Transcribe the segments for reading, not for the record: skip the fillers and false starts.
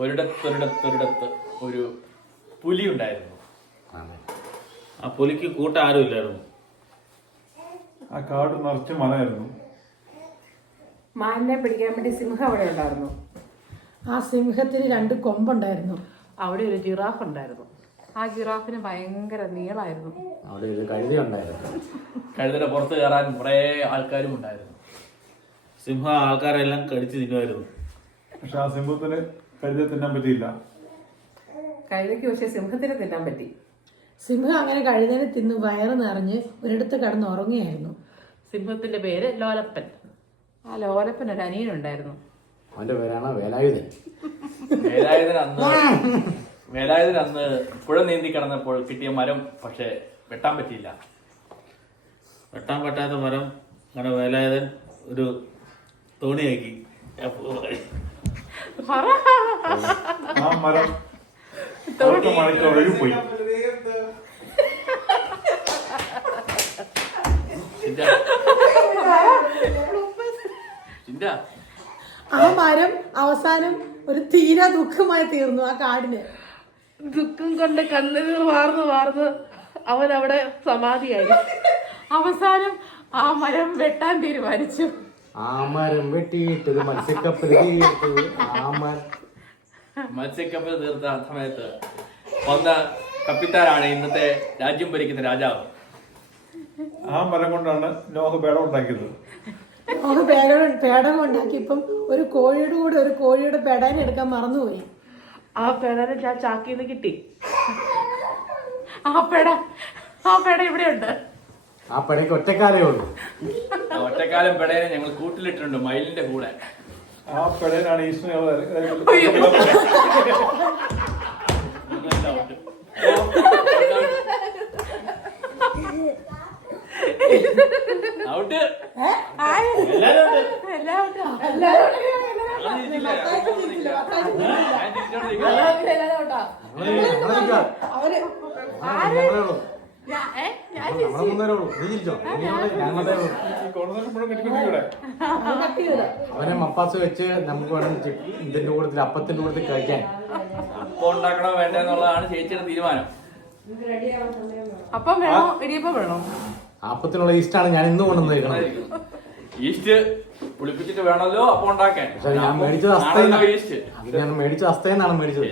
ഒരിടത്തൊരിടത്തൊരിടത്ത് ഒരു പുലി ഉണ്ടായിരുന്നു. ആ പുലിക്ക് കൂട്ടാരും ഇല്ലായിരുന്നു. ആ കാട് നിറച്ച് മലയായിരുന്നു. മാനിനെ പിടിക്കാൻ വേണ്ടി സിംഹം അവിടെ ഉണ്ടായിരുന്നു. ആ സിംഹത്തിന് 2 കൊമ്പുണ്ടായിരുന്നു. അവിടെ ഒരു ജിറാഫ് ഉണ്ടായിരുന്നു. ആ ജിറാഫിന് ഭയങ്കര നീളമായിരുന്നു. അവിടെ ഒരു കഴുത ഉണ്ടായിരുന്നു. കഴുതയുടെ പുറത്ത് കയറാൻ കുറേ ആൾക്കാരും ഉണ്ടായിരുന്നു. സിംഹം ആൾക്കാരെല്ലാം കടിച്ചു തിന്നുമായിരുന്നു. പക്ഷെ ആ സിംഹത്തിന് കഴുത തിന്നാൻ പറ്റിയില്ല. കഴുതയ്ക്ക് പക്ഷെ സിംഹത്തിന് തിന്നാൻ പറ്റി. സിംഹം അങ്ങനെ കഴുതനെ തിന്ന് വയറ് നിറഞ്ഞ് ഒരിടത്ത് കിടന്ന് ഉറങ്ങിയായിരുന്നു. സിംഹത്തിന്റെ പേര് ലോലപ്പൻ. ആ ലോലപ്പൻ ഒരു അനിയനുണ്ടായിരുന്നു. അവന്റെ പേരാണ് വേലായുധൻ. വേലായുധൻ അന്ന് പുഴ നീന്തി കിടന്നപ്പോൾ കിട്ടിയ മരം പക്ഷെ വെട്ടാൻ പറ്റിയില്ല. വെട്ടാൻ പറ്റാത്ത മരം അങ്ങനെ വേലായുധൻ ഒരു തോണിയാക്കി. ആ മരം മഴയ്ക്ക് ഒഴുകിപ്പോയി. ആ മരം അവസാനം ഒരു തീരാ ദുഃഖമായി തീർന്നു. ആ കാടിന് ദുഃഖം കൊണ്ട് കണ്ണുകൾ വാർന്ന് അവൻ അവിടെ സമാധിയായി. അവസാനം ആ മരം വെട്ടാൻ തീരുമാനിച്ചു. ആ മരം വെട്ടിയിട്ടത് മത്സ്യക്കപ്പൽ മത്സ്യക്കപ്പൽ തീർത്ത സമയത്ത് വന്ന കപ്പിത്താനാണ് ഇന്നത്തെ രാജ്യം ഭരിക്കുന്ന രാജാവ്. ആ മരം കൊണ്ടാണ് നോഹ പേടം ഉണ്ടാക്കിയത്. പേടകം ഉണ്ടാക്കി. ഇപ്പം ഒരു കോഴിയുടെ കൂടെ ഒരു കോഴിയുടെ പെടാൻ എടുക്കാൻ മറന്നുപോയി. ആ പെടനെ ഞാൻ ചാക്കിന്ന് കിട്ടി. ആ പെട ഇവിടെയുണ്ട്. ആ പെടയ്ക്ക് ഒറ്റക്കാലേ ഉള്ളൂ. ഒറ്റക്കാലം പെടേനെ ഞങ്ങൾ കൂട്ടിലിട്ടുണ്ട് മയിലിന്റെ കൂടെ. ആ പെടേനാണ് ഈശ്വരൻ അവനെ മപ്പാസ് വെച്ച് നമുക്ക് വേണം ഇതിന്റെ കൂട്ടത്തിൽ അപ്പത്തിന്റെ കൂട്ടത്തിൽ കഴിക്കാൻ. അപ്പം ഉണ്ടാക്കണോ വേണ്ടെന്നുള്ളതാണ് ചേച്ചിയുടെ തീരുമാനം. അപ്പം വേണോ ഇടിയപ്പം വേണോ? അപ്പത്തിനുള്ള ഈസ്റ്റാണ് ഞാൻ ഇന്ന് കൊണ്ടുവന്നിരിക്കുന്നത്. ഈസ്റ്റ് പുളിപ്പിച്ചിട്ട് വേണമല്ലോ അപ്പം ഉണ്ടാക്കാൻ. പക്ഷെ ഞാൻ മേടിച്ചത് ഈസ്റ്റ് ഞാൻ മേടിച്ചത് അസ്തയെന്നാണ് മേടിച്ചത്.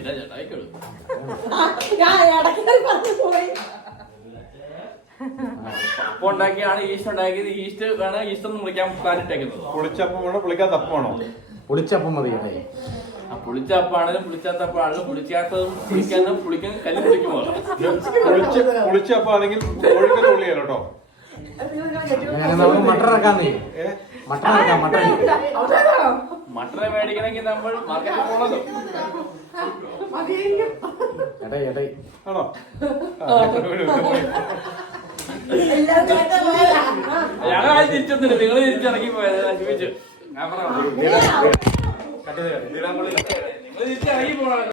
അപ്പം ഉണ്ടാക്കിയാണ് ഈസ്റ്റ് ഉണ്ടാക്കിയത്. ഈസ്റ്റ് വേണം ഈസ്റ്റ് ഒന്നും മുറിക്കാൻ പ്ലാനിട്ടേക്കുന്നത്. പുളിച്ചപ്പം വേണോ പുളിക്കാത്ത അപ്പം വേണോ? പുളിച്ചപ്പം മതി. പുളിച്ച അപ്പാണെങ്കിലും പുളിച്ചാത്തപ്പാണെങ്കിലും പുളിക്കാത്തതും പുളിക്കാനും പുളിക്കും കല്ല് പുളിക്കുമോ. പുളിച്ചപ്പാണെങ്കിൽ കോഴിക്കൽ ഉള്ളിയല്ലോ കേട്ടോ. നമുക്ക് മട്ടർ ഇറക്കാൻ മട്ടനെ മേടിക്കണമെങ്കിൽ നമ്മൾ മാർക്കറ്റിൽ പോണല്ലോ. ആണോ? ഞങ്ങൾ തിരിച്ചൊന്നുമില്ല. നിങ്ങൾ തിരിച്ചിറങ്ങി പോയത് ചോദിച്ചു. നിങ്ങൾ തിരിച്ചിറങ്ങി പോണോ?